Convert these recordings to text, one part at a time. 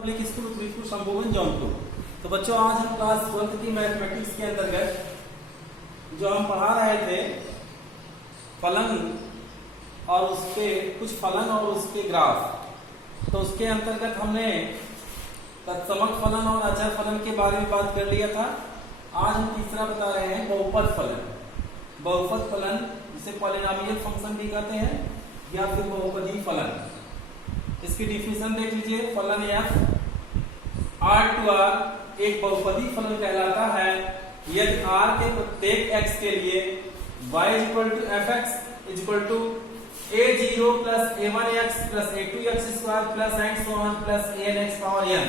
Public school Uparipur Shambhuganj Jaunpur. तो बच्चों आज हम क्लास 12 की मैथमेटिक्स के अंतर्गत जो हम पढ़ा रहे थे फलन और उसके कुछ फलन और उसके ग्राफ, तो उसके अंतर्गत हमने तत्समक फलन और अचर फलन के बारे में बात कर लिया था। आज हम तीसरा बता रहे हैं बहुपद फलन। बहुपद फलन जिसे पॉलिनोमियल फंक्शन भी कहते हैं या फिर बहुपदी फलन। इसकी डिफिनेशन देख लीजिए। फलन f r टू r एक बहुपदी फलन कहलाता है यदि r के प्रत्येक x के लिए y f(x) a0 plus a1x plus a2x square plus and so on plus anx power n,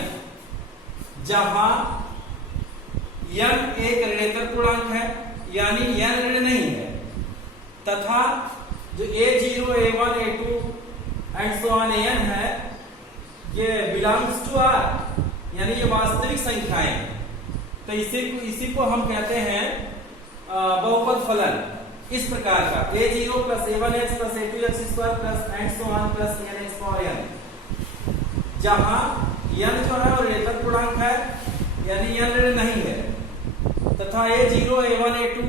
जहां n एक ऋणेतर पूर्णांक है यानी n ऋण नहीं है, तथा जो a0 a1 a2 and so on n है ये बिलोंग्स टू r यानी ये वास्तविक संख्याएं हैं। तो इसी को हम कहते हैं बहुपद फलन। इस प्रकार का a0 plus a1x plus a2x square plus and so on plus nx power n, जहां n जो है वो ऋणात्मक पूर्णांक है यानी n ऋण नहीं है, तथा a0 a1 a2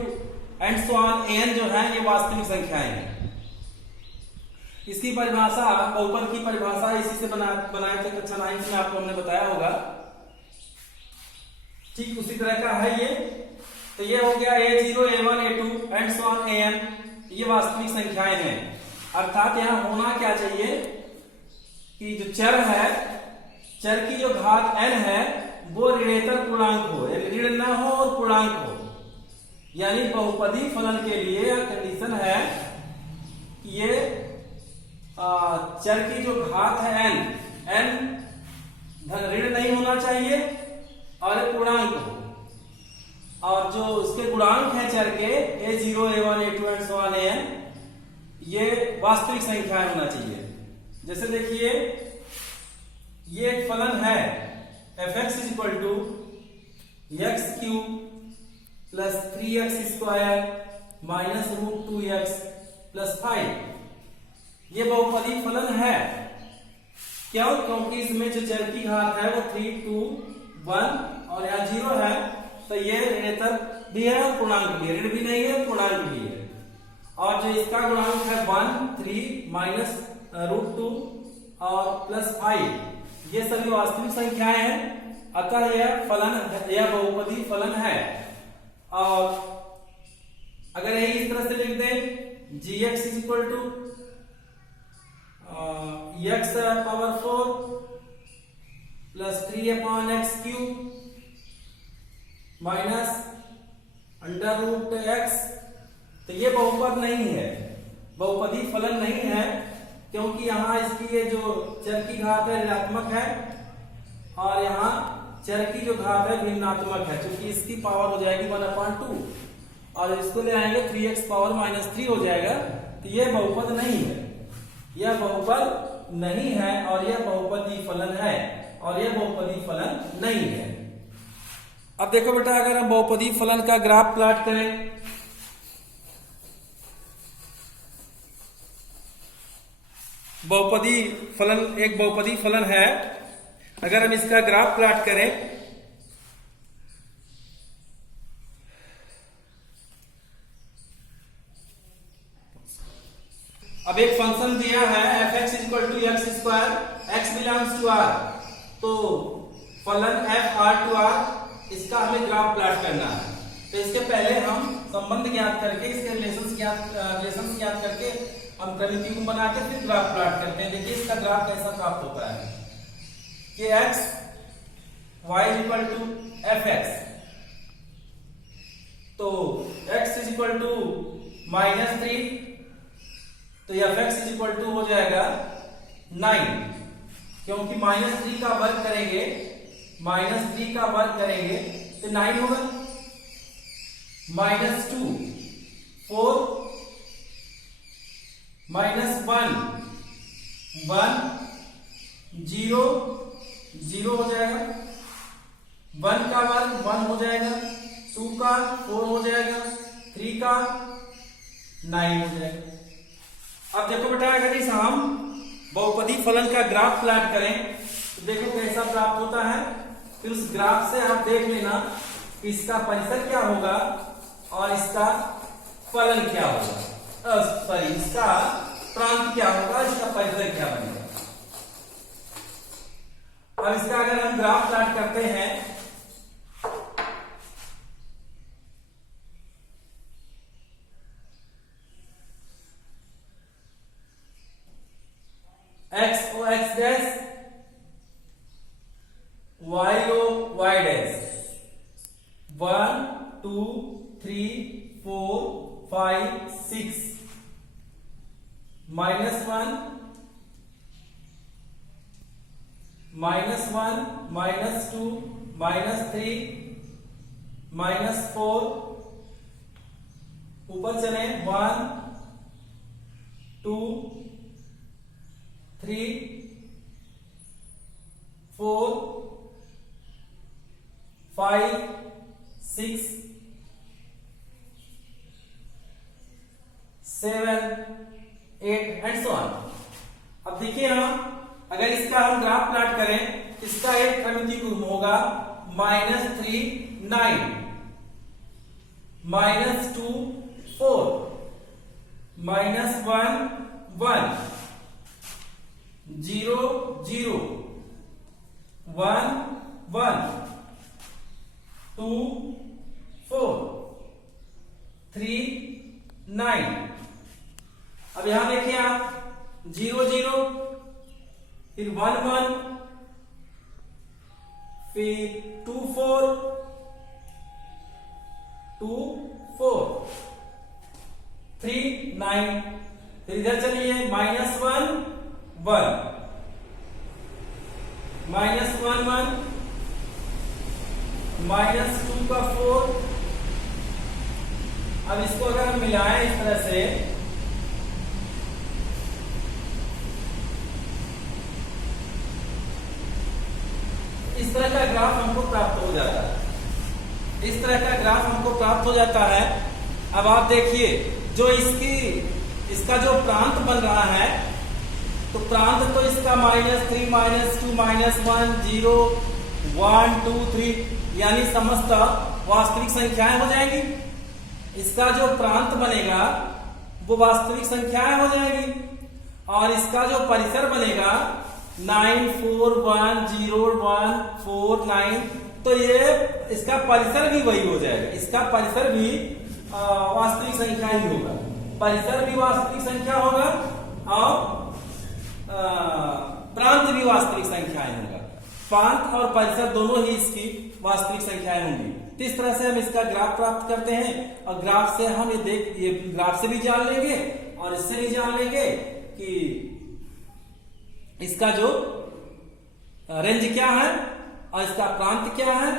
and so on n जो है ये वास्तविक संख्याएं हैं। इसकी परिभाषा, बहुपद की परिभाषा इसी से बनाए थे कक्षा 9 में, आपको हमने बताया होगा। ठीक उसी तरह का है ये। तो ये हो गया a0 a1 a2 and so on an, ये वास्तविक संख्याएं हैं। अर्थात यहां होना क्या चाहिए कि जो चर है, चर की जो घात n है वो ऋणेतर पूर्णांक हो, ऋण न हो और पूर्णांक हो। यानी बहुपदी फलन के लिए कंडीशन है कि ये चर की जो घात है n ऋण नहीं होना चाहिए और पूर्णांक हो, और जो उसके गुणांक है चर के a0 a1 a2 and so on an, ये वास्तविक संख्याएं होना चाहिए। जैसे देखिए ये एक फलन है f(x) x³ plus 3x square minus √2x plus 5। ये बहुपदी फलन है। क्यों? क्योंकि इसमें जो चर की घात है वो 3 2 1 और यहाँ 0 है, तो ये ऋणेतर भी है और पूर्णांक भी है, ऋण भी नहीं है पूर्णांक भी है। और जो इसका गुणांक है 1 3 माइनस √2 और प्लस 5, ये सभी वास्तविक संख्याएं हैं। अतः यह फलन, यह बहुपदी फलन है। और अगर यही इस तरह से लिख दें gx x power 4 plus 3/x³ minus √x, तो ये बहुपद नहीं है, बहुपदी फलन नहीं है, क्योंकि यहाँ इसकी ये जो चर की घात है ऋणात्मक है और यहाँ चर की जो घात है भिन्नात्मक है, क्योंकि इसकी पावर हो जाएगी 1/2 और इसको ले आएंगे 3x पावर -3 हो जाएगा। तो यह बहुपद नहीं है, यह बहुपद नहीं है और यह बहुपदी फलन है और यह बहुपदी फलन नहीं है। अब देखो बेटा, अगर हम बहुपदी फलन का ग्राफ प्लॉट करें, बहुपदी फलन एक बहुपदी फलन है, अगर हम इसका ग्राफ प्लॉट करें अब एक फंक्शन दिया है f(x) x², x belongs to r, तो फलन f r टू r, इसका हमें ग्राफ प्लॉट करना है। तो इसके पहले हम संबंध ज्ञात करके, इसके रिलेशंस ज्ञात करके हम प्रमिति को बना के फिर ग्राफ प्लॉट करते हैं। देखिए इसका ग्राफ कैसा प्राप्त होता है कि x y f(x), तो x -3, तो f(x) हो जाएगा 9, क्योंकि -3 का वर्ग करेंगे, -3 का वर्ग करेंगे तो 9 होगा। -2 4 -1 1 0 0 हो जाएगा, 1 का वर्ग 1 हो जाएगा, 2 का 4 हो जाएगा, 3 का 9 हो जाएगा। अब देखो बेटा, अगर इस हम बहुपदी फलन का ग्राफ प्लॉट करें देखो कैसा प्राप्त होता है। फिर उस ग्राफ से आप देख लेना कि इसका परिसर क्या होगा और इसका फलन क्या होगा, सॉरी इसका प्रांत क्या होगा, इसका परिसर क्या बनेगा। अब इसका अगर हम ग्राफ प्लॉट करते हैं x o x dash, y o y dash, 1 2 3 4 5 6 -1 -1 -2 -3 -4, ऊपर चले 1 2 3 4 5 6 7 8 एंड सो ऑन। अब देखिए हम अगर इसका हम ग्राफ प्लॉट करें, इसका एक क्रमितीय गुण होगा -3 9 -2 4 -1 1 0 0 1 1 2 4 3 9। अब यहां देखिए आप 0 0 फिर 1 1 फिर 2 4 2 4 3 9, फिर इधर चलिए -1 1 -1 1 -2 का 4। अब इसको अगर हम मिलाएं इस तरह से, इस तरह का ग्राफ हमको प्राप्त हो जाता है। इस तरह का ग्राफ हमको प्राप्त हो जाता है। अब आप देखिए जो इसका जो प्रांत बन रहा है, तो प्रांत तो इसका -3 -2 -1 0 1 2 3 यानी समस्त वास्तविक संख्याएं हो जाएंगी। इसका जो प्रांत बनेगा वो वास्तविक संख्याएं हो जाएंगी और इसका जो परिसर बनेगा 9 4 1 0 1 4 9, तो ये इसका परिसर भी वही हो जाएगा। इसका परिसर भी वास्तविक संख्या ही होगा, परिसर भी वास्तविक संख्या होगा और प्रांत भी वास्तविक संख्याएं होगा। प्रांत और परिसर दोनों ही इसकी वास्तविक संख्याएं होंगी। तो इस तरह से हम इसका ग्राफ प्राप्त करते हैं और ग्राफ से हम ये ग्राफ से भी जान लेंगे और इससे भी जान लेंगे कि इसका जो रेंज क्या है और इसका प्रांत क्या है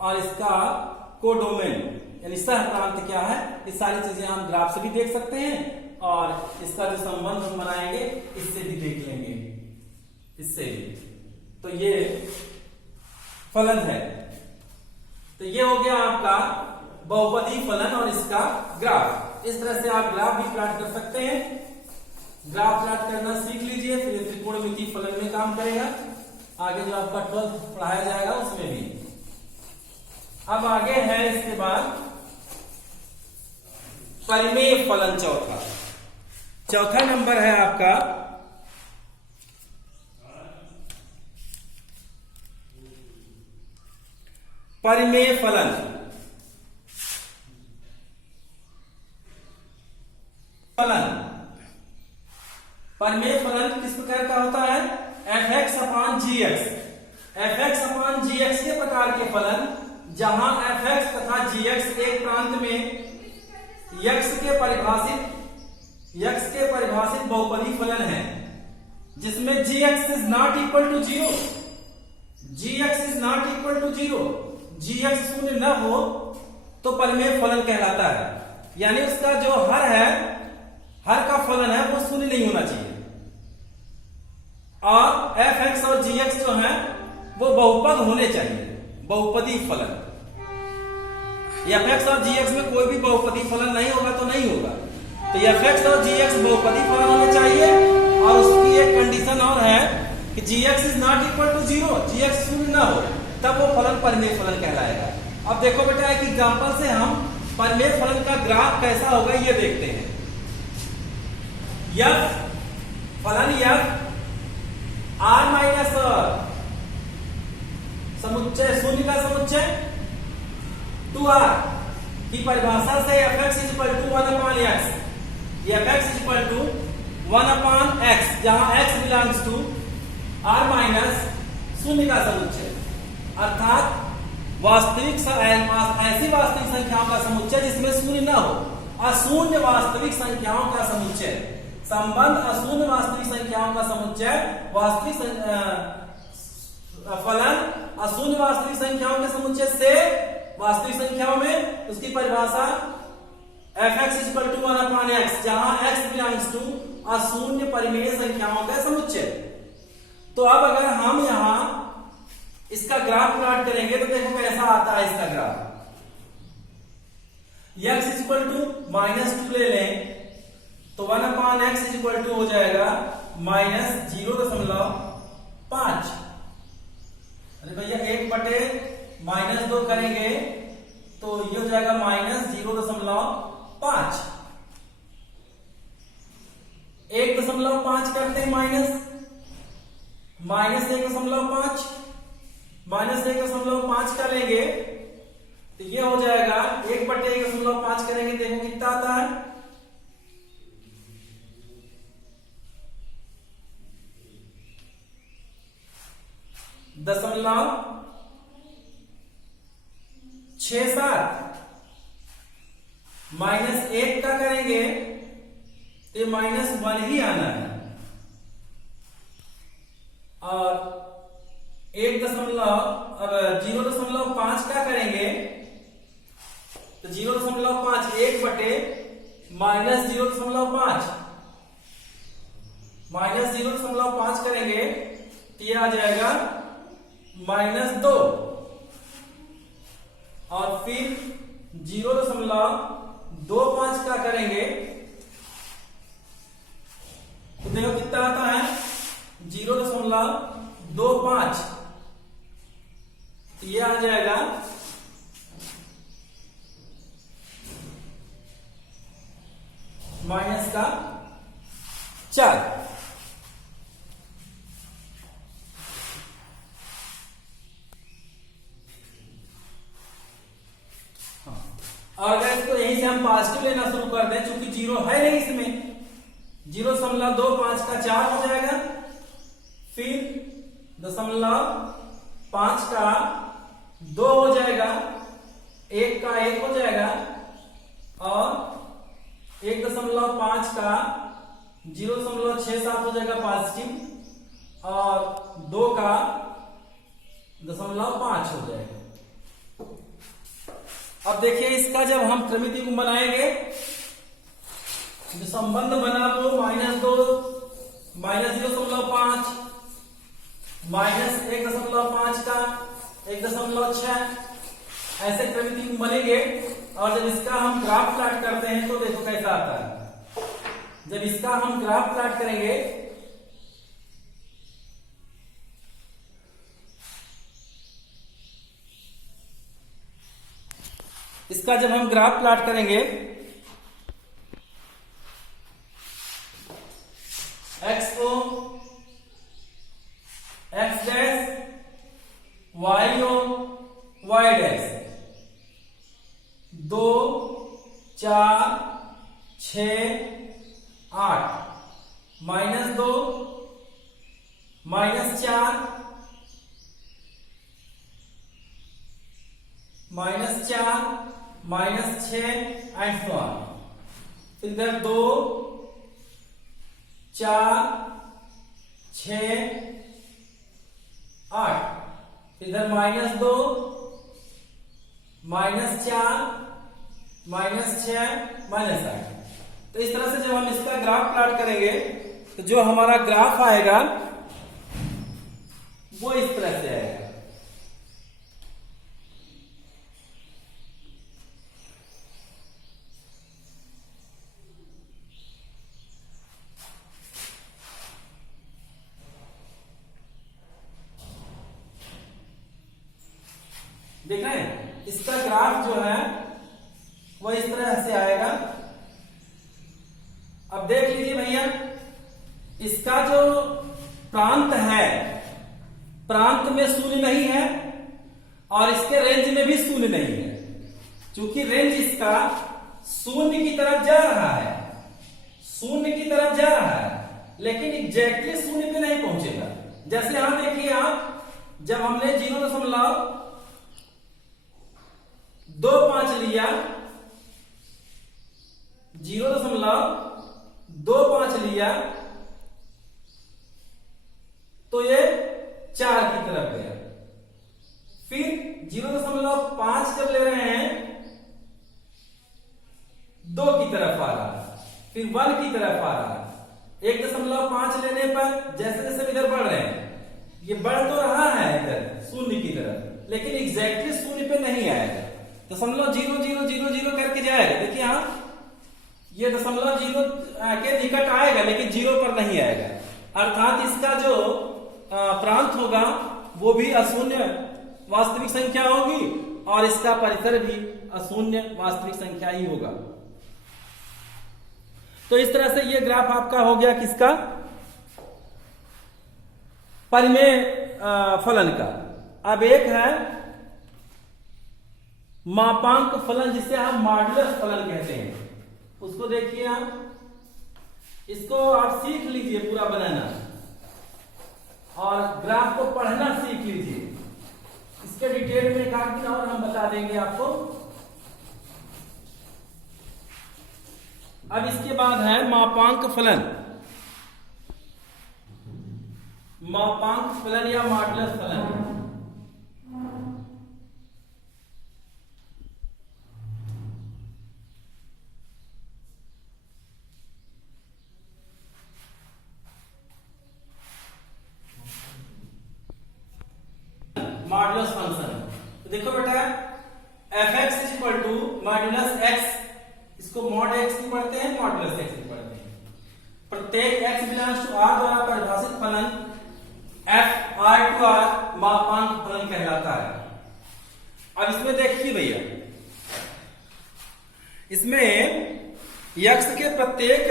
और इसका कोडोमेन यानी सह प्रांत क्या है। ये सारी चीजें हम ग्राफ से भी देख सकते हैं और इसका जो संबंध हम बनाएंगे इससे भी देख लेंगे, इससे भी। तो ये फलन है। तो ये हो गया आपका बहुपदी फलन और इसका ग्राफ। इस तरह से आप ग्राफ भी प्लॉट कर सकते हैं। ग्राफ प्लॉट करना सीख लीजिए, फिर त्रिकोणमितीय फलन में काम करेगा। आगे जो आपका 12th पढ़ाया जाएगा उसमें भी। अब आगे है इसके बाद परिमेय फलन। चौथा नंबर है आपका परिमेय फलन। परिमेय फलन किस प्रकार का होता है? fx/gx। fx/gx के प्रकार के फलन जहां fx तथा gx एक प्रांत में x के परिभाषित बहुपदी फलन है जिसमें gx is not equal to 0। gx is not equal to 0, gx शून्य न हो तो परिमेय फलन कहलाता है। यानी उसका जो हर है, हर का फलन है वो शून्य नहीं होना चाहिए। और fx और gx जो है वो बहुपद होने चाहिए, बहुपदी फलन। fx और gx में कोई भी बहुपदी फलन नहीं होगा तो नहीं होगा। तो fx और gx बहुपदी फलन होने चाहिए। और उसकी एक कंडीशन और है कि gx is not equal to 0, gx शून्य ना हो, तब वो फलन परिमेय फलन कहलाएगा। अब देखो बेटा एक एग्जांपल से हम परिमेय फलन का ग्राफ कैसा होगा ये देखते हैं। f फलन f r माइनस समुच्चय शून्य का समुच्चय 2r की परिभाषा से fx is equal to 1 upon x, fx is equal to 1 upon x, जहां x belongs to r minus शून्य का समुच्चय, अर्थात वास्तविक ऐसी वास्तविक संख्याओं का समुच्चय जिसमें शून्य न हो, अशून्य वास्तविक संख्याओं का समुच्चय। संबंध अशून्य वास्तविक संख्याओं का समुच्चय, वास्तविक फलन अशून्य वास्तविक संख्याओं के समुच्चय से वास्तविक संख्याओं में, उसकी परिभाषा fx is equal to 1 upon x, जहां x बिलोंग्स टू अशून्य परिमेय संख्याओं का समुच्चय। तो अब अगर हम यहां इसका ग्राफ प्लॉट करेंगे तो देखो कैसा आता है इसका graph. x is equal to -2 ले लें तो 1 upon x is equal to हो जाएगा -0.5। अरे भैया 1/-2 करेंगे तो ये हो जाएगा -0.5। 1.5 करते हैं -1.5 का लेंगे तो ये हो जाएगा 1/1.5 करेंगे, देखो कितना आता है, .67 -1 का करेंगे तो -1 ही आना है, और 0.5 का करेंगे तो 0.5 -0.5 करेंगे तो ये आ जाएगा -2, और फिर 0.25 का करेंगे तो देखो कितना आता है 0.25, ये आ जाएगा -4। और अगर इसको यहीं से हम पॉजिटिव लेना शुरू कर दें, चूंकि 0 है नहीं इसमें, 0.25 का 4 हो जाएगा, फिर 0.5 का 2 हो जाएगा, 1 का 1 हो जाएगा, और 1.5 का 0.67 हो जाएगा पॉजिटिव, और 2 का 0.5 हो जाएगा। अब देखिए इसका जब हम क्रमित युग्म बनाएंगे, जो संबंध बना वो -2 -0.5 -1.5 का 1.6 ऐसे क्रमित युग्म बनेंगे। और जब इसका हम ग्राफ प्लॉट करते हैं तो देखो कैसा आता है। जब इसका हम ग्राफ प्लॉट करेंगे x को x डैश, y को y dash, 2 4 6 8 -2 -4 -6 and so on. इधर 2 4 6 8, इधर -2 -4 -6 -8। तो इस तरह से जब हम इसका ग्राफ प्लॉट करेंगे तो जो हमारा ग्राफ आएगा वो इस तरह से आएगा। देख रहे हैं, इसका ग्राफ जो है वो इस तरह से आएगा। अब देख लीजिए भैया, इसका जो प्रांत है, प्रांत में शून्य नहीं है और इसके रेंज में भी शून्य नहीं है, क्योंकि रेंज इसका शून्य की तरफ जा रहा है, शून्य की तरफ जा रहा है, लेकिन एग्जैक्टली शून्य पे नहीं पहुंचेगा। जैसे यहां देखिए आप, जब हमने 0.25 लिया, 0.25 लिया, तो ये 4 की तरफ गया। फिर 0.5 जब ले रहे हैं, 2 की तरफ आ रहा है, फिर 1 की तरफ आ रहा है। 1.5 लेने पर जैसे जैसे इधर बढ़ रहे हैं, ये बढ़ तो रहा है इधर शून्य की तरफ, लेकिन एग्जैक्टली शून्य पे नहीं आएगा। 0.0000 करके जाएगा। देखिए यहां ये 0.0 के निकट आएगा, लेकिन 0 पर नहीं आएगा। अर्थात इसका जो प्रांत होगा वो भी अशून्य वास्तविक संख्या होगी और इसका परिसर भी अशून्य वास्तविक संख्या ही होगा। तो इस तरह से ये ग्राफ आपका हो गया किसका, परिमेय फलन का। अब एक है मापांक फलन, जिसे हम मॉडुलस फलन कहते हैं। उसको देखिए आप, इसको आप सीख लीजिए पूरा बनाना और ग्राफ को पढ़ना सीख लीजिए। इसके डिटेल में एक आध दिन और हम बता देंगे आपको। अब इसके बाद है मापांक फलन, मापांक फलन या मॉडुलस फलन। मॉडुलस फंक्शन, तो देखो बेटा, f(x) = मॉडुलस x, इसको मॉड x भी पढ़ते हैं, मॉडुलस x भी पढ़ते हैं। प्रत्येक x ∈ R द्वारा परिभाषित फलन f R मापांक फलन कहलाता है। अब इसमें देखिए भैया, इसमें x के प्रत्येक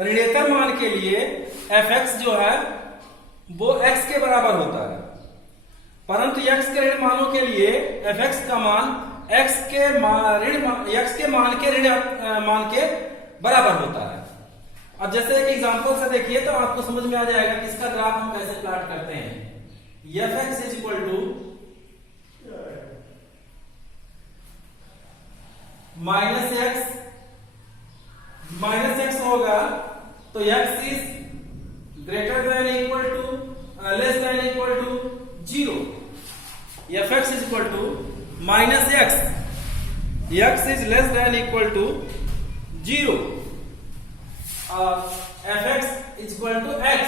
ऋणेतर मान के लिए f(x) जो है वो x के बराबर होता है, परंतु x के ऋण मानों के लिए f(x) का मान x के मान के ऋण मान के बराबर होता है। अब जैसे एक एग्जांपल से देखिए तो आपको समझ में आ जाएगा कि इसका ग्राफ हम कैसे प्लॉट करते हैं। f(x) = -x होगा तो x is greater than equal to less than equal to 0। f(x) = -x, x is less than equal to 0 और f(x) = x,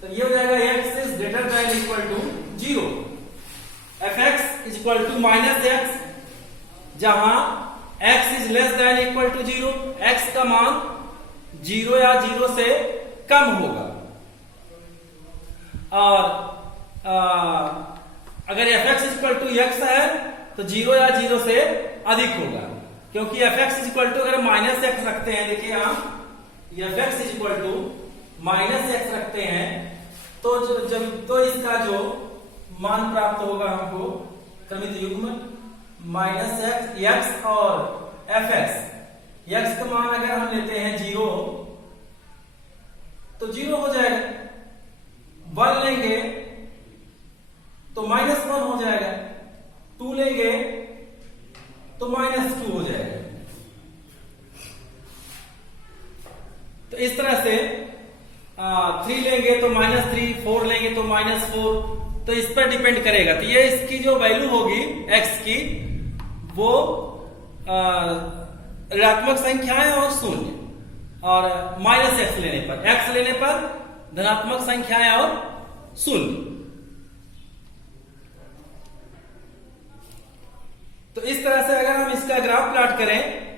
तो ये हो जाएगा x is greater than equal to 0। f(x) = -x, जहां x is less than equal to 0, x का मान 0 या 0 से कम होगा। और अगर f(x) = x है तो 0 या 0 से अधिक होगा, क्योंकि f(x) = अगर -x रखते हैं, देखिए हम f(x) = -x रखते हैं तो तो इसका जो मान प्राप्त होगा हमको क्रमित युग्म -x और f(x), x का मान अगर हम लेते हैं 0 तो 0 हो जाएगा, 1 लेंगे तो -1 हो जाएगा, 2 लेंगे तो -2 हो जाएगा। तो इस तरह से 3 लेंगे तो -3, 4 लेंगे तो -4, तो इस पर डिपेंड करेगा। तो ये इसकी जो वैल्यू होगी x की, वो ऋणात्मक संख्याएं और शून्य, और -x लेने पर, x लेने पर धनात्मक संख्याएं और शून्य। तो इस तरह से अगर हम इसका ग्राफ प्लॉट करें,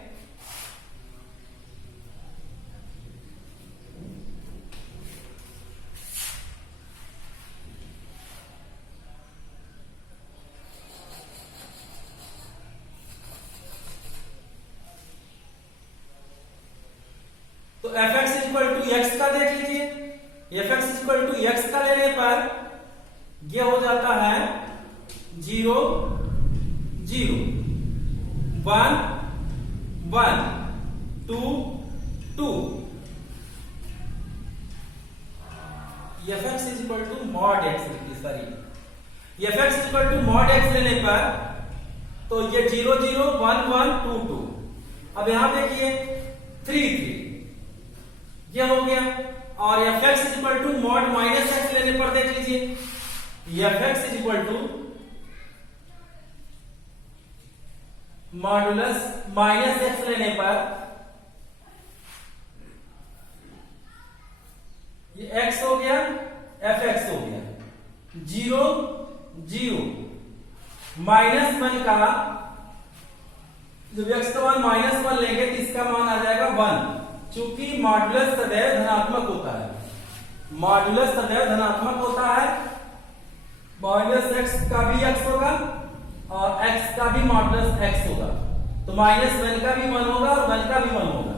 है 0 0 1 1 2 2 fx is equal to mod x sorry fx is equal to mod x लेने पर तो ये 0 0 1 1 2 2 अब यहां देखिए 3 3 ये हो गया और fx is equal to mod minus x लेने पर देख लीजिए fx is equal to modulus minus x लेने पर ये x हो गया fx हो गया 0 0 -1 का जब x का मान -1 लेंगे तो इसका मान आ जाएगा 1 चूंकि मॉडुलस सदैव धनात्मक होता है मॉडुलस सदैव धनात्मक होता है मॉडुलस x का भी x होगा और x का भी मॉडुलस x होगा तो -1 का भी 1 होगा और 1 का भी 1 होगा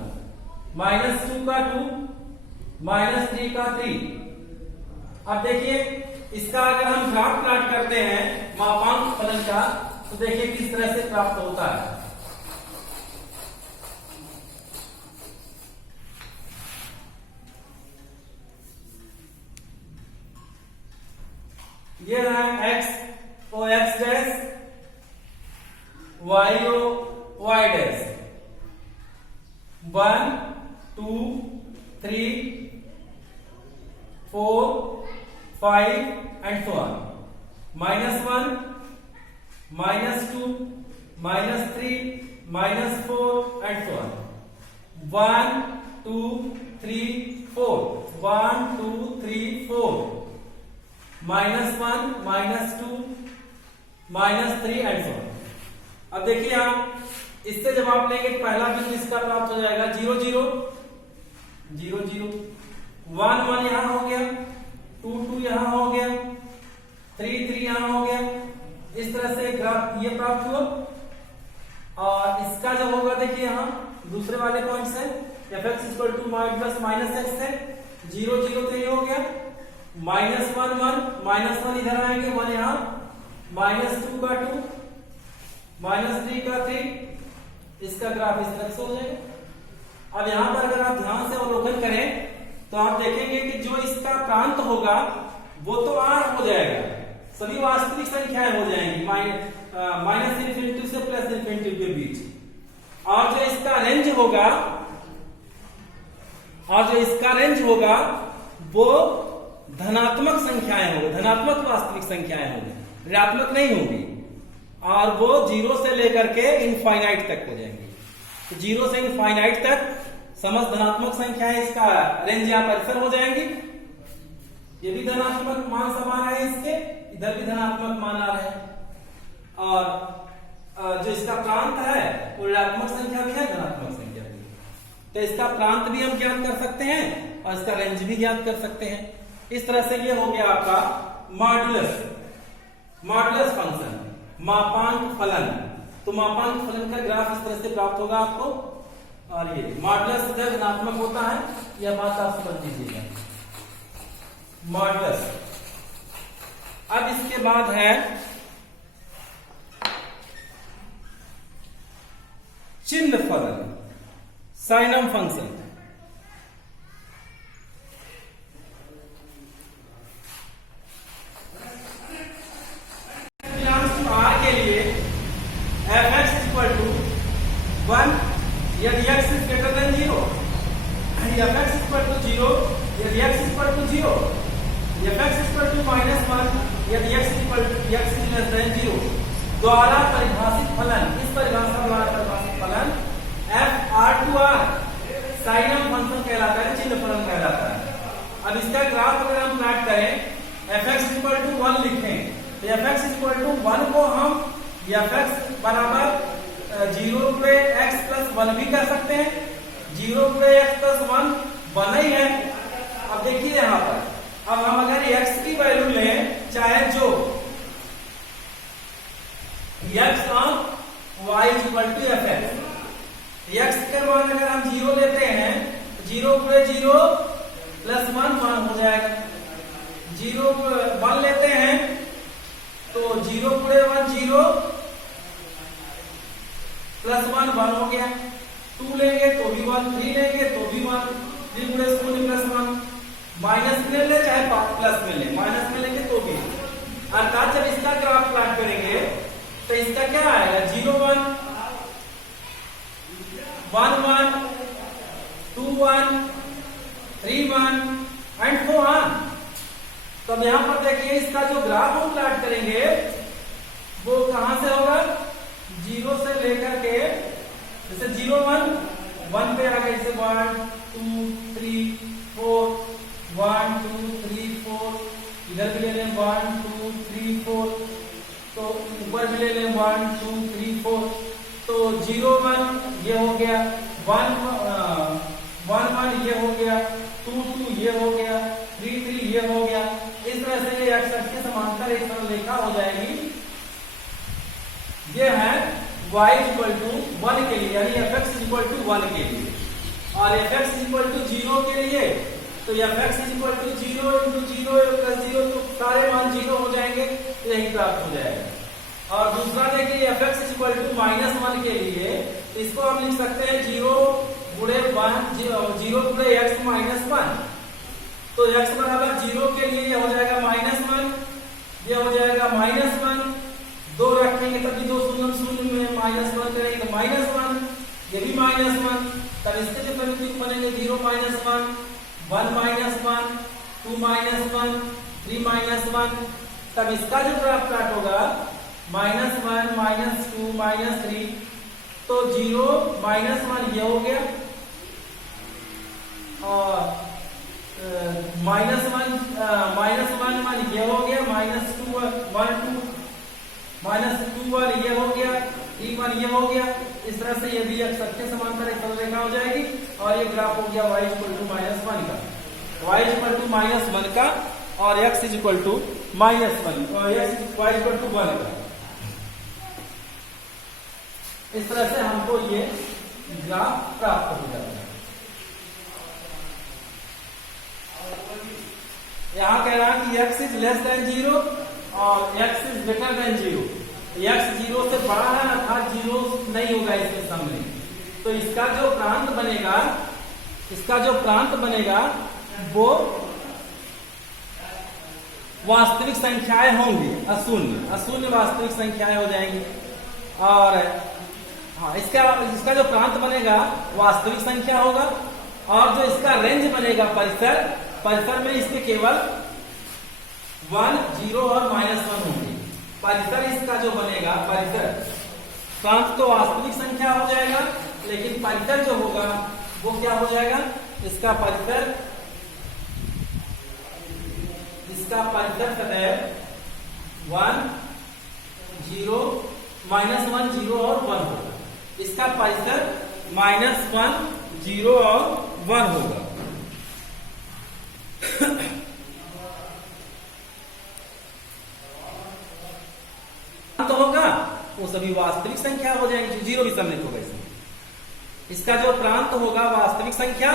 -2 का 2 -3 का 3 अब देखिए इसका अगर हम ग्राफ प्लॉट करते हैं मापांक फलन का तो देखिए किस तरह से प्राप्त होता है ये है x o x dash y o y dash 1 2 3 4 5 and so on -1 -2 -3 -4 and so on 1 2 3 4 1 2 3 4 -1 -2 -3 and so on अब देखिए आप इससे जब आप लेंगे पहला बिंदु इसका प्राप्त हो जाएगा 0 0 0 0 1 1 यहां हो गया 2 2 यहां हो गया 3 3 यहां हो गया इस तरह से ग्राफ ये प्राप्त हुआ और इसका जब होगा देखिए यहां दूसरे वाले पॉइंट से fx equal to mod plus minus x है 0 0 तो ये हो गया -1 1 -1 इधर आएंगे 1 यहां -2 का 2 -3 का 3 इसका ग्राफ इस तरह से हो जाएगा अब यहां पर अगर आप ध्यान से अवलोकन करें तो आप देखेंगे कि जो इसका प्रांत होगा वो तो r हो जाएगा सभी वास्तविक संख्याएं हो जाएंगी -∞ से +∞ के बीच और जो इसका रेंज होगा वो धनात्मक संख्याएं होंगी धनात्मक वास्तविक संख्याएं होंगी ऋणात्मक नहीं होंगी और वो 0 से लेकर के इनफाइनाइट तक हो जाएंगी तो 0 से इनफाइनाइट तक समस्त धनात्मक संख्या है इसका रेंज यहां परिसर हो जाएंगी ये भी धनात्मक मान समान है इसके इधर भी धनात्मक मान आ रहे हैं और जो इसका प्रांत है वो ऋणात्मक संख्या भी है धनात्मक संख्या भी है तो इसका प्रांत भी हम ज्ञात कर सकते हैं और इसका रेंज भी ज्ञात कर सकते हैं इस तरह से ये हो गया आपका मॉडुलस फंक्शन मापांक फलन तो मापांक फलन का ग्राफ इस तरह से प्राप्त होगा आपको और ये मॉडुलस सदैव धनात्मक होता है यह बात आप समझ लीजिएगा मॉडुलस अब इसके बाद है चिन्ह फलन साइनम फंक्शन r के लिए fx इक्वल टू 1 यदि x is greater than 0 fx equal to 0 यदि x equal to 0 fx equal to -1 यदि x इज लेस देन 0 द्वारा परिभाषित फलन इस परिभाषा द्वारा परिभाषित फलन f r to r signum function कहलाता है चिन्ह फलन कहलाता है अब इसका ग्राफ अगर हम प्लॉट करें fx इक्वल टू 1 लिखें तो fx इक्वल टू 1 को हम fx बराबर 0 पे x प्लस 1 भी कर सकते हैं 0 पे x प्लस 1 बना ही है अब देखिए यहां पर अब हम अगर x की वैल्यू लें चाहे जो x of y equal to fx x का मान अगर हम 0 लेते हैं 0 पे 0 प्लस 1 मान हो जाएगा 0 1 लेते हैं तो 0 गुणे 1 0 प्लस 1 1 हो गया। 2 लेंगे तो भी 1, 3 लेंगे तो भी 1, 3 गुणे 0 प्लस 1, माइनस में ले चाहे प्लस में ले, माइनस में लेंगे तो भी। अर्थात जब इसका ग्राफ प्लॉट करेंगे तो इसका क्या आएगा 0 1 1 1 2 1 3 1 एंड 4 तो अब यहां पर देखिए इसका जो ग्राफ हम प्लॉट करेंगे वो कहां से होगा 0 से लेकर के जैसे 0 1 1 पे आ गए जैसे 1 2 3 4 1 2 3 4 इधर भी ले लें 1 2 3 4 तो ऊपर भी ले लें 1 2 3 4 तो 0 1 ये हो गया 1 1 ये हो गया 2 2 ये हो गया 3 3 ये हो गया। इस तरह से ये एक्स अक्ष के समांतर एक सरल रेखा हो जाएगी। ये है y इक्वल टू 1 के लिए यानी fx इक्वल टू 1 के लिए और fx इक्वल टू 0 के लिए तो fx equal to 0 into 0 plus 0 तो सारे मान 0 हो जाएंगे तो यही प्राप्त हो जाएगा। और दूसरा देखिए fx इक्वल टू -1 के लिए इसको हम लिख सकते हैं 0 गुणे 1 0 गुणे x माइनस 1 तो x बराबर 0 के लिए ये हो जाएगा -1 ये हो जाएगा -1 2 रखेंगे तभी 2 शून्य शून्य में -1 करेंगे तो -1 ये भी -1 तब इसके जो प्रतिबिंब बनेंगे 0 -1 1 -1 2 -1 3 -1 तब इसका जो ग्राफ प्लॉट होगा -1 -2 -3 तो 0 -1 ये हो गया और -1 ये हो गया -2 1 2 -2 1 ये हो गया 3 1 ये हो गया। इस तरह से ये भी एक सत्य समांतर एक सरल रेखा हो जाएगी और ये ग्राफ हो गया y इक्वल टू -1 का y इक्वल टू -1 का और x इक्वल टू -1 और y इक्वल टू 1 का। इस तरह से हमको ये ग्राफ प्राप्त हो जाता है। यहां कह रहा है कि x इज लेस देन 0 और x is greater than 0 x 0 से बड़ा है अर्थात 0 नहीं होगा इसके सामने तो इसका जो प्रांत बनेगा वो वास्तविक संख्याएं होंगी अशून्य वास्तविक संख्याएं हो जाएंगी और हाँ इसका जो प्रांत बनेगा वास्तविक संख्या होगा और जो इसका रेंज बनेगा परिसर में इसके केवल 1 0 और -1 होंगे। परिसर इसका जो बनेगा प्रांत तो वास्तविक संख्या हो जाएगा लेकिन परिसर जो होगा वो क्या हो जाएगा इसका परिसर सदैव 1 0 -1 0 और 1 होगा। इसका परिसर -1 0 और 1 होगा। तो होगा वो सभी वास्तविक संख्या हो जाएंगी 0 भी सम्मिलित होगा इसमें। इसका जो प्रांत होगा वास्तविक संख्या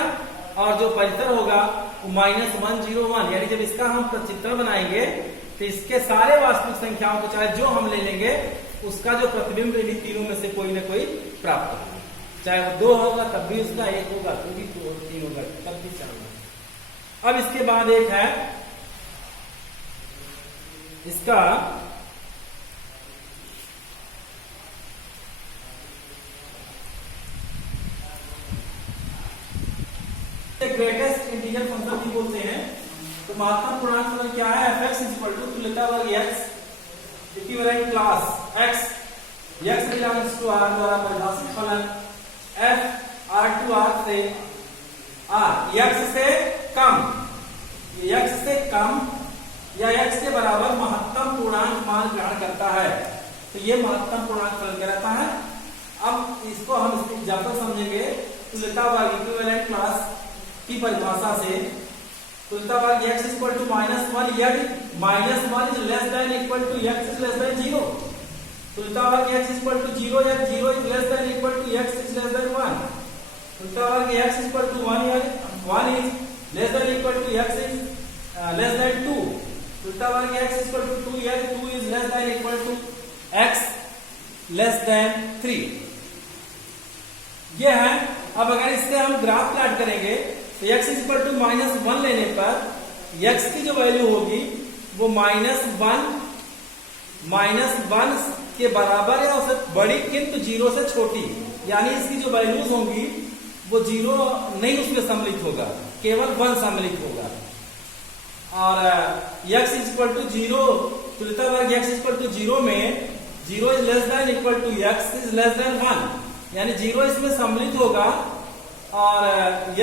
और जो परिसर होगा वो -1 0 1 यानी जब इसका हम प्रचित्रण बनाएंगे तो इसके सारे वास्तविक संख्याओं को चाहे जो हम ले लेंगे उसका जो प्रतिबिंब इन तीनों में से कोई ना कोई प्राप्त होगा। चाहे वो 2 होगा तब भी उसका 1 होगा तो भी 2 3 होगा तब भी 4 होगा। अब इसके बाद एक है इसका ग्रेटेस्ट इंटीजर फंक्शन भी बोलते हैं। तो महत्तम पूर्णांक फलन क्या है fx इक्वल टू तुल्यता वर्ग x equivalent class x belongs to r द्वारा परिभाषित फलन f r टू r से r x से कम या x के बराबर महत्तम पूर्णांक मान ग्रहण करता है तो ये महत्तम पूर्णांक फलन कहलाता है। अब इसको हम इसके एग्जांपल समझेंगे। तुल्यता वर्ग इक्विवेलेंट क्लास की परिभाषा से तुल्यता वर्ग x इक्वल टू -1 यदि -1 is less than equal to x is less than 0। तुल्यता वर्ग x इक्वल टू 0 यदि 0 is less than equal to x is less than 1। तुल्यता वर्ग x इक्वल टू 1 यदि 1 is less than equal to x is less than 2। तुल्यता वर्ग x equal to 2 या 2 is less than equal to x less than 3 ये है। अब अगर इससे हम ग्राफ प्लॉट करेंगे तो x इक्वल टू -1 लेने पर x की जो वैल्यू होगी वो -1 के बराबर या उससे बड़ी किंतु 0 से छोटी, यानी इसकी जो वैल्यूज होंगी वो 0 नहीं उसमें सम्मिलित होगा, केवल 1 सम्मिलित होगा। और x इक्वल टू 0 तुल्यता वर्ग x इक्वल टू 0 में 0 is less than equal to x is less than 1, यानी 0 इसमें सम्मिलित होगा और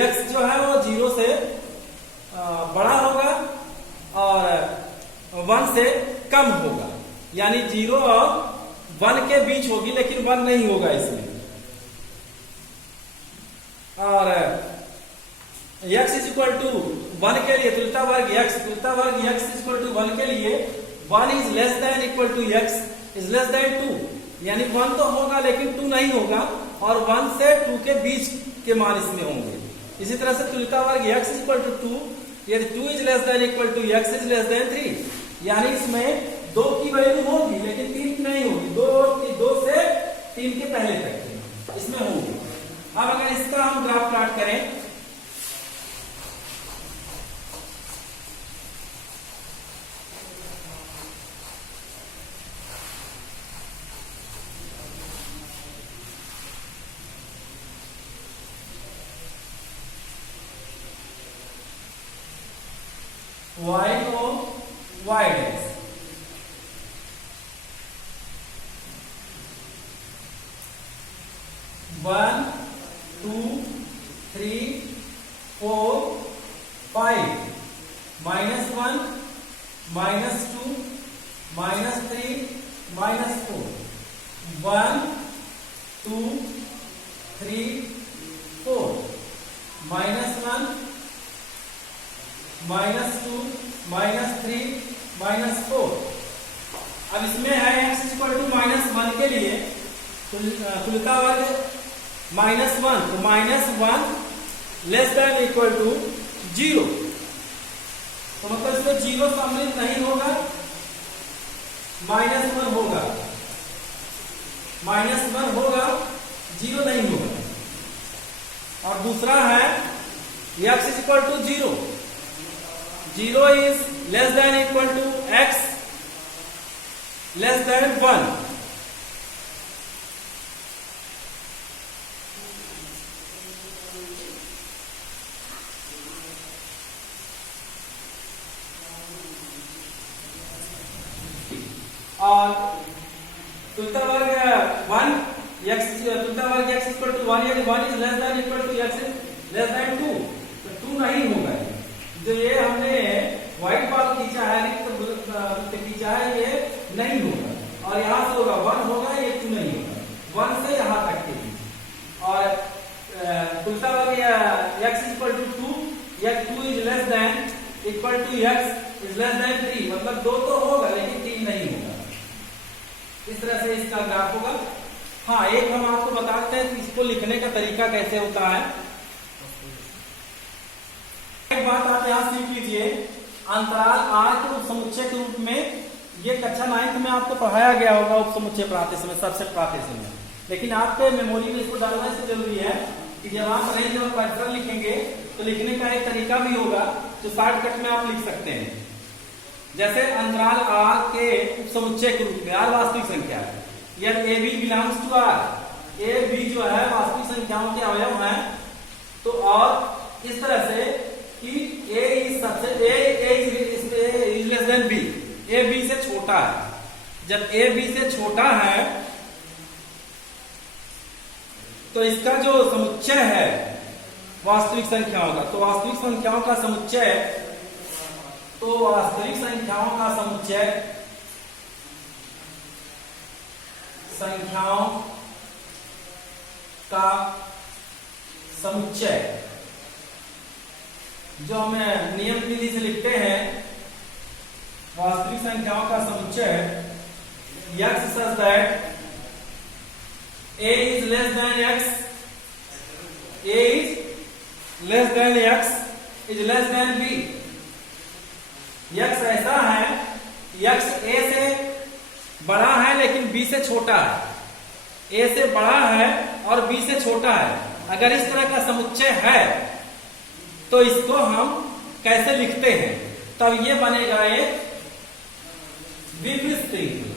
x जो है वो 0 से बड़ा होगा और 1 से कम होगा, यानी 0 और 1 के बीच होगी, लेकिन 1 नहीं होगा इसमें। और x इज इक्वल टू 1 के लिए तुल्यता वर्ग x इक्वल टू 1 के लिए 1 is less than equal to x is less than 2, यानी 1 तो होगा लेकिन 2 नहीं होगा और 1 से 2 के बीच के मान इसमें होंगे। इसी तरह से तुल्यता वर्ग x इक्वल टू 2 यदि 2 is less than equal to x is less than 3, यानी इसमें 2 की वैल्यू होगी लेकिन 3 की नहीं होगी, 2 से 3 के पहले तक की इसमें होगी। अब अगर इसका हम ग्राफ प्लॉट करें y को y डैश वन 2 3 4 5 -1 -2 -3 -4 1 2 3 4 -1 -2 -3 -4। अब इसमें है x इक्वल टू -1 के लिए तुल्यता वर्ग -1 तो -1 लेस देन इक्वल टू 0, तो मतलब इसमें 0 सम्मिलित नहीं होगा, -1 होगा, -1 होगा 0 नहीं होगा। और दूसरा है x equal to 0 is less than equal to x less than 1, और तुल्यता वर्ग 1 तुल्यता वर्ग x इक्वल टू 1 यदि 1 is less than equal to x is less than 2 तो 2 नहीं होगा। जो ये हमने व्हाइट बॉल खींचा है, रिक्त खींचा है, ये नहीं होगा और यहां से होगा 1 होगा, ये 2 नहीं होगा, 1 से यहां तक के लिए। और तुल्यता वर्ग x इक्वल टू 2 या 2 is less than equal to x is less than 3, मतलब 2 तो होगा लेकिन 3 नहीं होगा। इस तरह से इसका ग्राफ होगा। हाँ, एक हम आपको बताते हैं कि इसको लिखने का तरीका कैसे होता है। एक बात आप यहां सीख लीजिए, अंतराल r के उपसमुच्चय के रूप में ये कक्षा 9th में आपको पढ़ाया गया होगा, उपसमुच्चय पढ़ाते समय, सबसेट पढ़ाते समय, लेकिन आपके मेमोरी में इसको डालना से जरूरी है कि जब आप रेंज और पैटर्न लिखेंगे तो लिखने का एक तरीका भी होगा जो शॉर्टकट में आप लिख सकते हैं। जैसे अंतराल r के उपसमुच्चय के रूप में, r वास्तविक संख्या है, यदि ab belongs to r, ab जो है वास्तविक संख्याओं के अवयव हैं, तो और इस तरह से कि a इज सबसे a is less then b, a b से छोटा है। जब a b से छोटा है तो इसका जो समुच्चय है वास्तविक संख्याओं का, तो वास्तविक संख्याओं का समुच्चय जो हमें नियम विधि से लिखते हैं, वास्तविक संख्याओं का समुच्चय x such that a is less than x, a is less than x is less than b। x ऐसा है x a से बड़ा है लेकिन b से छोटा है, a से बड़ा है और b से छोटा है, अगर इस तरह का समुच्चय है तो इसको हम कैसे लिखते हैं? तब ये बनेगा एक विपरीत श्रृंखला।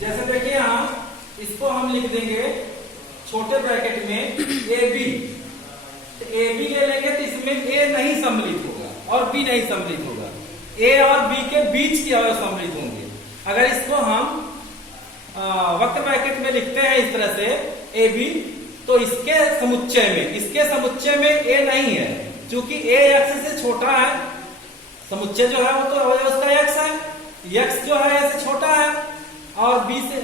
जैसे देखिए यहां इसको हम लिख देंगे छोटे ब्रैकेट में ए बी, ए बी ले लेंगे तो इसमें ए नहीं सम्मिलित होगा और बी नहीं सम्मिलित होगा, ए और बी के बीच की अवयव सम्मिलित होंगे। अगर इसको हम वक्र ब्रैकेट में लिखते हैं इस तरह से ए बी, तो इसके समुच्चय में ए नहीं है, क्योंकि ए एक्स से छोटा है, समुच्चय जो है वो तो अवयव उसका एक्स है, एक्स जो है ए से छोटा है और बी से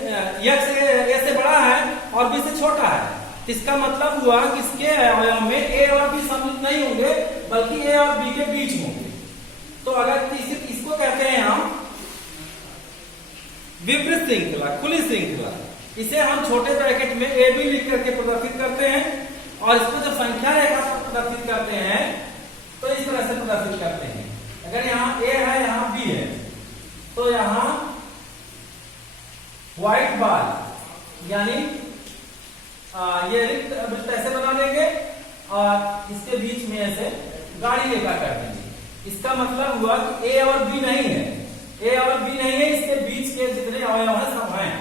एक्स ए से बड़ा है और बी से छोटा है। इसका मतलब हुआ कि इसके अवयव में ए और बी सम्मिलित नहीं होंगे बल्कि ए और बी के बीच होंगे। तो अगर इसको कहते हैं हम विपरीत श्रृंखला, खुली श्रृंखला। इसे हम छोटे ब्रैकेट में ए बी लिख करके प्रदर्शित करते हैं और इसको जब संख्या रेखा पर प्रदर्शित करते हैं तो इस तरह से प्रदर्शित करते हैं। अगर यहाँ ए है यहाँ बी है तो यहाँ व्हाइट बार यानी ये रिक्त वृत्त ऐसे बना देंगे और इसके बीच में ऐसे गाढ़ी रेखा कर देंगे। इसका मतलब हुआ कि ए और बी नहीं है, ए और बी नहीं है, इसके बीच के जितने अवयव हैं सब हैं।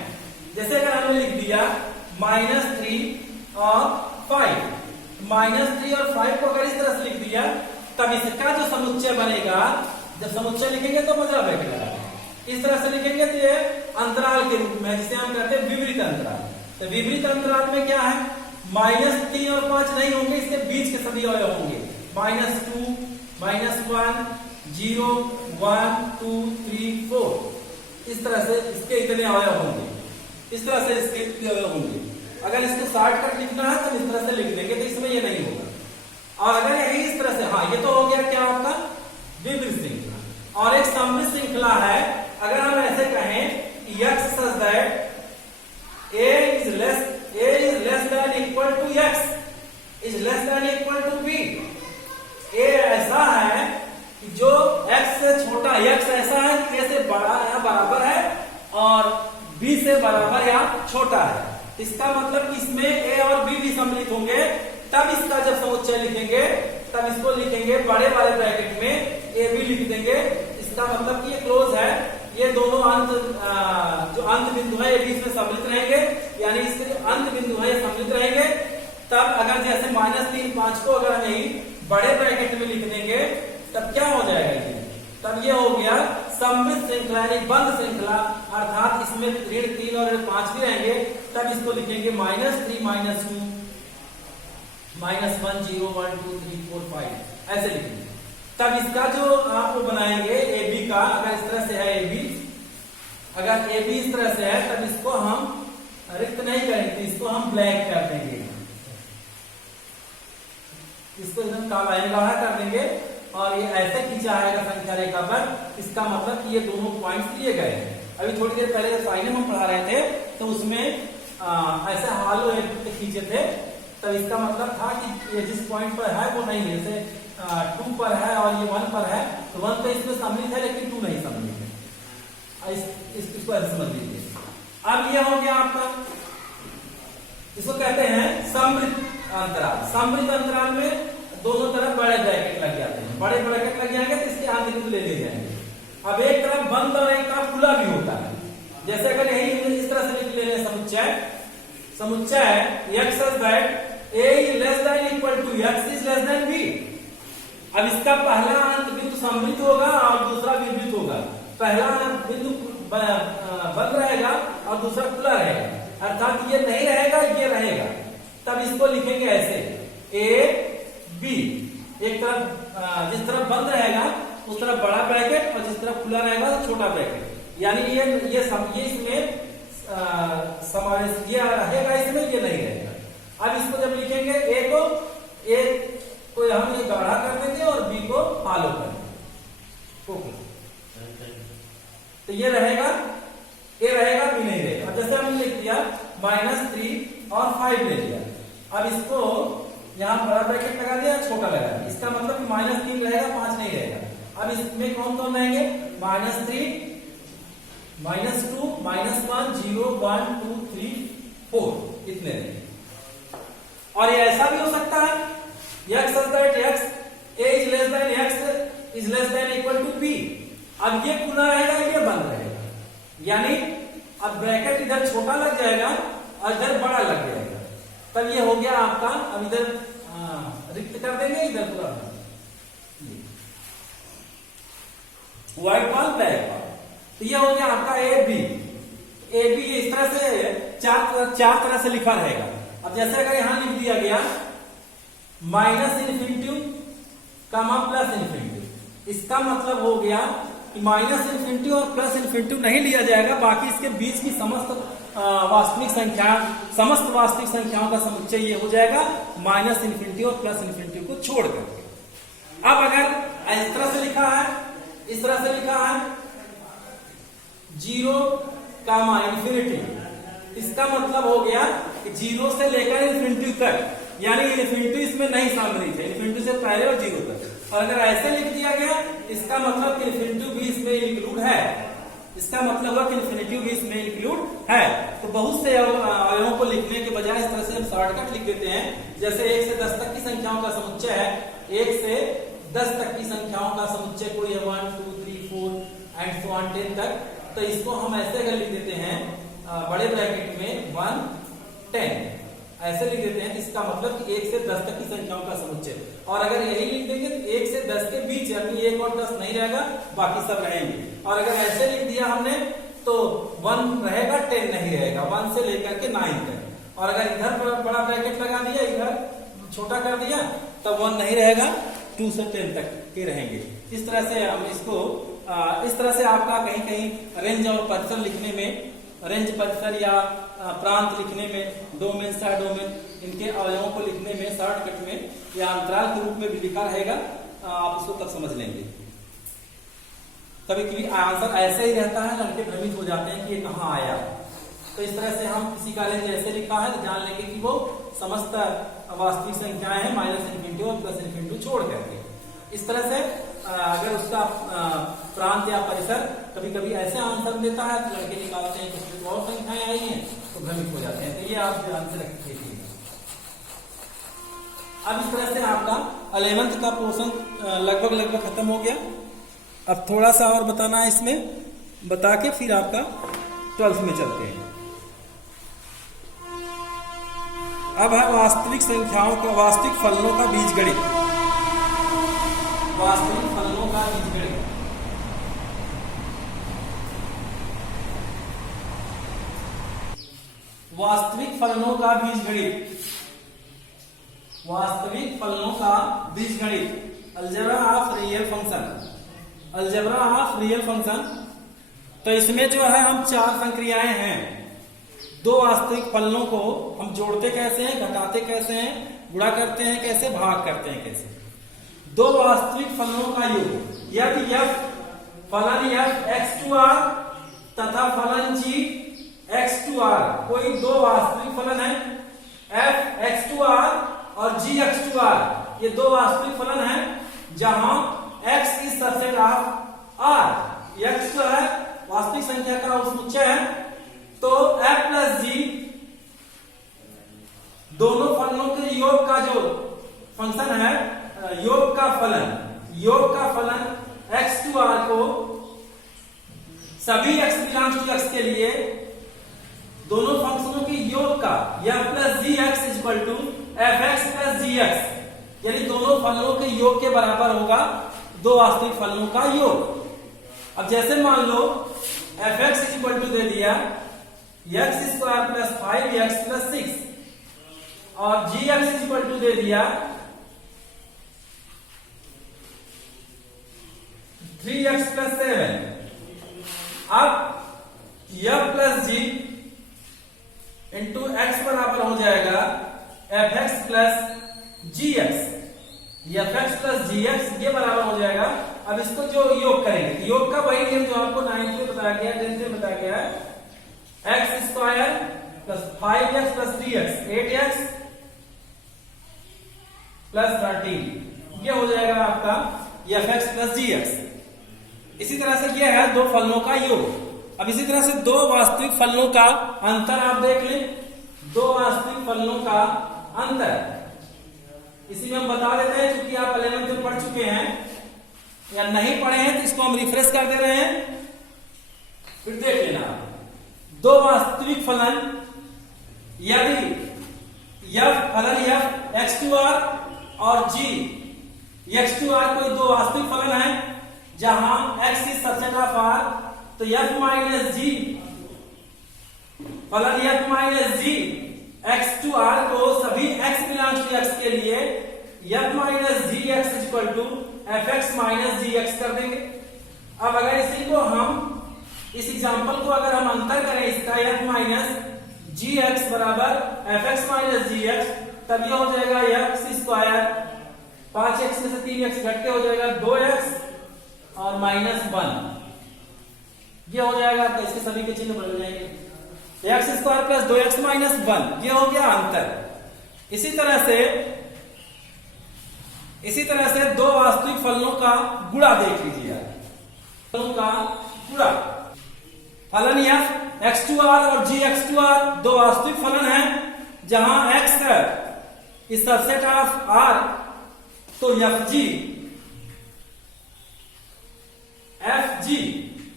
जैसे अगर हमने लिख दिया -3 और 5, -3 और 5 को अगर इस तरह से लिख दिया तब इसका जो समुच्चय बनेगा, जब समुच्चय लिखेंगे तो मजरा ब्रैकेट लगाएंगे, इस तरह से लिखेंगे तो ये अंतराल के रूप में, जिसे हम कहते हैं विपरीत अंतराल। तो विपरीत अंतराल में क्या है, -3 और 5 नहीं होंगे, इसके बीच के सभी अवयव होंगे, -2, -1, 0, 1, 2, 3, 4, इस तरह से इसके इतने अवयव होंगे, इस तरह से इसके इतने अवयव होंगे। अगर इसको शॉर्टकट लिखना है तो इस तरह से लिख देंगे तो इसमें ये नहीं होगा। और अगर यही इस तरह से, हाँ ये तो हो गया क्या आपका विपरीत श्रृंखला। और एक सममित श्रृंखला है, अगर हम ऐसे कहें x such that a is less than equal to x is less than equal to b, a ऐसा है कि जो x से छोटा, x ऐसा है कि a से बड़ा या बराबर है और b से बराबर या छोटा है। इसका मतलब कि इसमें a और b भी सम्मिलित होंगे, तब इसका जब समुच्चय लिखेंगे तब इसको लिखेंगे बड़े वाले ब्रैकेट में ए बी लिख देंगे। इसका मतलब कि ये क्लोज है, ये दोनों अंत जो अंत बिंदु है ये भी इसमें सम्मिलित रहेंगे, यानी इसके जो अंत बिंदु है ये सम्मिलित रहेंगे। तब अगर जैसे -3, 5 को अगर हम यही बड़े ब्रैकेट में लिख देंगे तब क्या हो जाएगा ये, तब ये हो गया सममित श्रृंखला यानी बंद श्रृंखला, अर्थात इसमें ऋण 3 और ऋण 5 भी रहेंगे। तब इसको लिखेंगे -3, -2, -1, 0, 1, 2, 3, 4, 5 ऐसे लिखेंगे। तब इसका जो आप बनाएंगे ए बी का, अगर इस तरह से है ए बी, अगर ए बी इस तरह से है तब इसको हम रिक्त नहीं करेंगे, इसको हम ब्लैक कर देंगे, इसको एकदम काला गाढ़ा कर देंगे और ये ऐसे खींचा आएगा संख्या रेखा पर। इसका मतलब कि ये दोनों पॉइंट्स लिए गए हैं। अभी थोड़ी देर पहले साइन हम पढ़ा रहे थे तो उसमें ऐसे हालो खींचे थे, तब इसका मतलब था कि ये जिस पॉइंट पर है वो नहीं है, जैसे 2 पर है और ये 1 पर है तो 1 तो इसमें सम्मिलित है लेकिन 2 नहीं सम्मिलित है। इसको ऐसे समझ लीजिए। अब ये हो गया आपका, इसको कहते हैं समृद्ध अंतराल। समृद्ध अंतराल में दोनों तरफ बड़े ब्रैकेट लग जाते हैं, बड़े ब्रैकेट लग जाएंगे तो इसके आंत बिंदु ले लिए जाएंगे। अब एक तरफ बंद और एक तरफ खुला भी होता है। जैसे अगर यही इस तरह से लिख ले समुच्चय x such that a is less than equal to x is less than b। अब इसका पहला अनंत बिंदु सम्मिलित होगा और दूसरा विपरीत होगा। पहला अनंत बिंदु बंद रहेगा और दूसरा खुला रहेगा, अर्थात ये नहीं रहेगा ये रहेगा। तब इसको लिखेंगे ऐसे a b, एक तरफ जिस तरफ बंद रहेगा उस तरफ बड़ा ब्रैकेट और जिस तरफ खुला रहेगा तो छोटा ब्रैकेट, यानी ये इसमें समावेश ये रहेगा, इसमें ये नहीं रहेगा। अब इसको जब लिखेंगे ए को हम ये गाढ़ा कर देंगे और बी को हालो कर देंगे, तो ये रहेगा, ए रहेगा बी नहीं रहेगा। अब जैसे हमने लिख दिया -3 और 5 ले लिया, अब इसको यहाँ बड़ा ब्रैकेट लगा दिया छोटा लगा दिया, इसका मतलब कि -3 रहेगा 5 नहीं रहेगा। अब इसमें कौन कौन रहेंगे, -3 -2 -1 0 1 2 3 4 इतने रहेंगे। और ये ऐसा भी हो सकता है x such that x a is less than x is less than equal to b। अब ये खुला रहेगा, ये बंद रहेगा, यानी अब ब्रैकेट इधर छोटा लग जाएगा और इधर बड़ा लग जाएगा, तब ये हो गया आपका। अब इधर रिक्त कर देंगे, इधर पूरा व्हाइट बॉल ब्लैक बॉल, तो ये हो गया आपका ए बी। ए बी इस तरह से चार तरह से लिखा रहेगा। अब जैसे अगर यहां लिख दिया गया -∞ कमा +∞, इसका मतलब हो गया कि -∞ और +∞ नहीं लिया जाएगा, बाकी इसके बीच की समस्त वास्तविक संख्याओं का समुच्चय ये हो जाएगा -∞ और +∞ को छोड़ करके। अब अगर इस तरह से लिखा है, इस तरह से लिखा है 0 कामा ∞, इसका मतलब हो गया कि 0 से लेकर ∞ तक, यानी ∞ इसमें नहीं सम्मिलित है, ∞ से पहले और 0 तक। और अगर ऐसे लिख दिया गया, इसका मतलब कि ∞ भी इसमें इंक्लूड है, इसका मतलब है कि ∞ भी इसमें इंक्लूड है। तो बहुत से अवयवों को लिखने के बजाय इस तरह से हम शॉर्टकट लिख देते हैं। जैसे 1 से 10 तक की संख्याओं का समुच्चय है, 1 से 10 तक की संख्याओं का समुच्चय कोई है 1 2 3 4 एंड सो ऑन 10 तक, तो इसको हम ऐसे अगर लिख देते हैं बड़े ब्रैकेट में 1 10 ऐसे लिख देते हैं, इसका मतलब कि 1 से 10 तक की संख्याओं का समुच्चय। और अगर यही लिख देंगे तो 1 से 10 के बीच, यानी 1 और 10 नहीं रहेगा, बाकी सब रहेंगे। और अगर ऐसे लिख दिया हमने तो 1 रहेगा 10 नहीं रहेगा, 1 से लेकर के 9 तक। और अगर इधर बड़ा ब्रैकेट लगा दिया, इधर छोटा कर दिया, तब 1 नहीं रहेगा, 2 से 10 तक के रहेंगे। इस तरह से हम इसको इस तरह से आपका कहीं कहीं रेंज और परिसर लिखने में, रेंज परिसर या प्रांत लिखने में, डोमेन सह डोमेन, इनके अवयवों को लिखने में शॉर्टकट में या अंतराल के रूप में भी लिखा रहेगा, आप उसको तब समझ लेंगे। कभी कभी आंसर ऐसे ही रहता है, लड़के भ्रमित हो जाते हैं कि ये कहाँ आया। तो इस तरह से हम किसी का रेंज ऐसे लिखा है तो जान लेंगे कि वो समस्त वास्तविक संख्याएं हैं -∞ और +∞ छोड़ करके। इस तरह से अगर उसका प्रांत या परिसर कभी कभी ऐसे आंसर देता है तो लड़के निकालते हैं कि कुछ और संख्याएं आई हैं तो भ्रमित हो जाते हैं। तो ये आप ध्यान से रखिए। अब इस तरह से आपका 11th का पोर्शन लगभग खत्म हो गया। अब थोड़ा सा और बताना है इसमें, बता के फिर आपका 12th में चलते हैं। अब है वास्तविक संख्याओं का, वास्तविक फलनों का बीजगणित। वास्तविक फलनों का बीजगणित। वास्तविक फलनों का बीजगणित। वास्तविक फलनों का बीजगणित। Algebra of real function. Algebra of real function. तो इसमें जो है हम 4 संक्रियाएं हैं। 2 वास्तविक फलनों को हम जोड़ते कैसे हैं, घटाते कैसे हैं, गुणा करते हैं कैसे, भाग करते हैं कैसे। 2 वास्तविक फलनों का योग, यदि f फलन f x2r तथा फलन g x2r, कोई 2 वास्तविक फलन है f x2r और g x2r, ये 2 वास्तविक फलन हैं जहां x is subset of r, x जो है वास्तविक संख्या का समुच्चय है, तो f प्लस g दोनों फलनों के योग का जो फंक्शन है, योग का फलन x2r को सभी x बिलोंग्स टू x के लिए दोनों फंक्शनों के योग का f plus g x equal to f x plus g x, यानी दोनों फलनों के योग के बराबर होगा 2 वास्तविक फलनों का योग। अब जैसे मान लो एफ एक्स इक्वल टू दे दिया x square plus 5x plus 6 और जी एक्स इक्वल टू दे दिया 3x प्लस 7। अब यह प्लस जी इंटू एक्स बराबर हो जाएगा F x plus g x, F x plus g x ये बराबर हो जाएगा। अब इसको जो योग करेंगे, योग का वही नियम जो आपको 9th में बताया गया, 10th में बताया गया है, x square plus 5x plus 3x 8x plus 13, ये हो जाएगा आपका F x plus g x. इसी तरह से यह है 2 फलनों का योग। अब इसी तरह से दो वास्तविक फलनों का अंतर आप देख लें, दो वास्तविक फलनों का अंतर इसी में हम बता देते हैं, क्योंकि आप 11th में पढ़ चुके हैं या नहीं पढ़े हैं तो इसको हम रिफ्रेश कर दे रहे हैं, फिर देख लेना। दो वास्तविक फलन यदि f फलन f x2r और g x2r कोई दो वास्तविक फलन है जहां x is subset of r, तो f माइनस g फलन f माइनस g x2r को सभी x बिलोंग्स टू x के लिए f minus g x equal to f x minus g x कर देंगे। अब अगर इसी को हम इस एग्जांपल को अगर हम अंतर करें इसका f माइनस जी एक्स बराबर F x minus g x, तब यह हो जाएगा एक्स स्क्वायर 5x में से 3x घट के हो जाएगा 2x और माइनस 1, ये हो जाएगा। तो इसके सभी के चिन्ह बदल जाएंगे, x square plus 2x minus 1, ये हो गया अंतर। इसी तरह से दो वास्तविक फलनों का गुणा देख लीजिए, फलनों का गुणा फलन f x2r और g x2r दो वास्तविक फलन हैं जहां x is subset of r, तो fg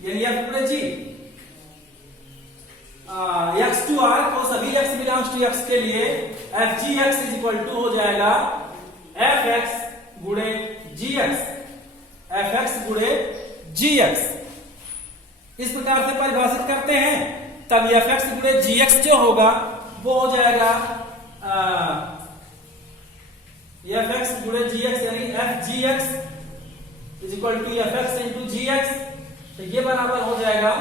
यानी f गुणे g x2r को सभी x बिलोंग्स टू x के लिए fgx इज इक्वल टू हो जाएगा fx गुणे gx, fx गुणे gx। इस प्रकार से परिभाषित करते हैं, तब fx गुणे gx जो होगा वो हो जाएगा fx गुणे gx यानी fgx is equal to fx into gx, तो ये बराबर हो जाएगा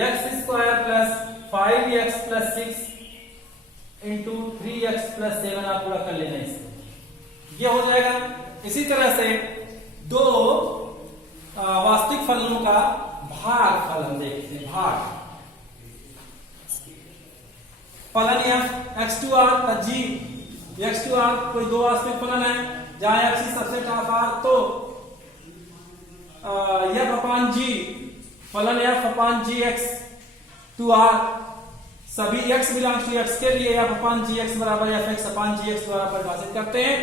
x square plus 5x plus 6 into 3x plus 7, आप पूरा कर लेना इसे, ये हो जाएगा। इसी तरह से दो वास्तविक फलनों का भाग फलन देखते हैं, भाग फलन f x2r plus g x2r कोई दो वास्तविक फलन है जहां x is subset of r, तो f अपॉन g फलन f upon g x to r सभी x बिलोंग्स टू x के लिए f अपॉन g x बराबर f x upon g x द्वारा परिभाषित करते हैं।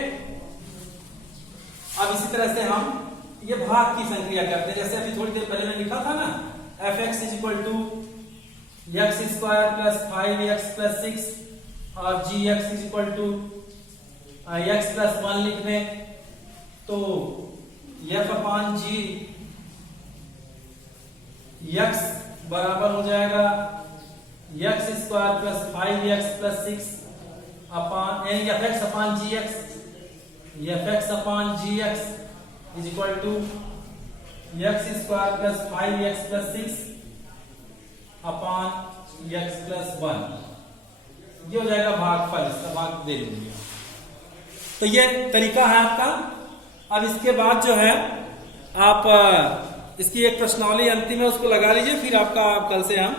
अब इसी तरह से हम ये भाग की संक्रिया करते हैं, जैसे अभी थोड़ी देर पहले मैंने लिखा था ना, fx is equal to x square plus 5x plus 6 और gx is equal to x plus 1 लिख दें, तो f अपॉन g x बराबर हो जाएगा x square plus 5x plus 6 upon यानी fx upon gx, fx upon gx is equal to x square plus 5x plus 6 upon x plus 1, ये हो जाएगा भागफल, इसका भाग दे देंगे। तो ये तरीका है आपका। अब इसके बाद जो है आप इसकी एक प्रश्नावली अंतिम है उसको लगा लीजिए, फिर आपका कल से हम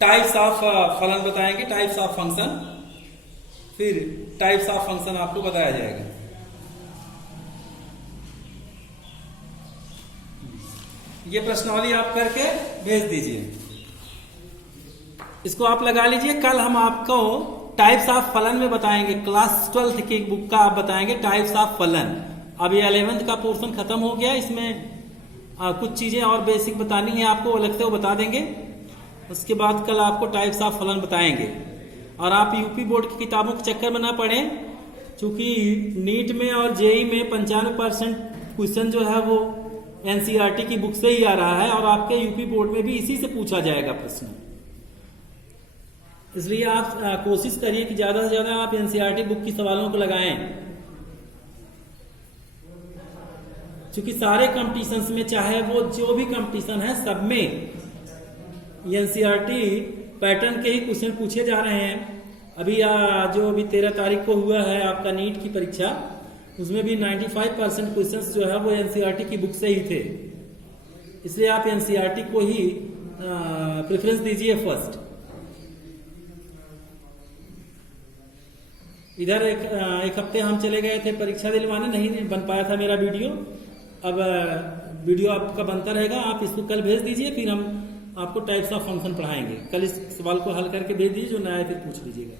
टाइप्स ऑफ फलन बताएंगे, टाइप्स ऑफ फंक्शन, फिर टाइप्स ऑफ फंक्शन आपको बताया जाएगा। ये प्रश्नावली आप करके भेज दीजिए, इसको आप लगा लीजिए। कल हम आपको टाइप्स ऑफ फलन में बताएंगे, क्लास 12th की बुक का आप बताएंगे टाइप्स ऑफ फलन। अब ये 11th का पोर्शन खत्म हो गया, इसमें कुछ चीजें और बेसिक बतानी है आपको, अलग से वो बता देंगे। उसके बाद कल आपको टाइप्स ऑफ फलन बताएंगे। और आप यूपी बोर्ड की किताबों के चक्कर में ना पढ़ें, क्योंकि नीट में और जेई में 95% क्वेश्चन जो है वो एनसीईआरटी की बुक से ही आ रहा है, और आपके यूपी बोर्ड में भी इसी से पूछा जाएगा प्रश्न। इसलिए आप कोशिश करिए कि ज्यादा से ज्यादा आप एनसीईआरटी बुक की सवालों को लगाएं, क्योंकि सारे कंपटीशंस में, चाहे वो जो भी कंपटीशन है, सब में एनसीईआरटी पैटर्न के ही क्वेश्चन पूछे जा रहे हैं। अभी जो अभी 13 तारीख को हुआ है आपका नीट की परीक्षा, उसमें भी 95% क्वेश्चंस जो है वो एनसीईआरटी की बुक से ही थे। इसलिए आप एनसीईआरटी को ही प्रेफरेंस दीजिए फर्स्ट। इधर एक हफ्ते हम चले गए थे परीक्षा दिलवाने, नहीं बन पाया था मेरा वीडियो। अब वीडियो आपका बनता रहेगा, आप इसको कल भेज दीजिए, फिर हम आपको टाइप्स ऑफ फंक्शन पढ़ाएंगे। कल इस सवाल को हल करके भेज दीजिए, जो नया है फिर पूछ लीजिएगा।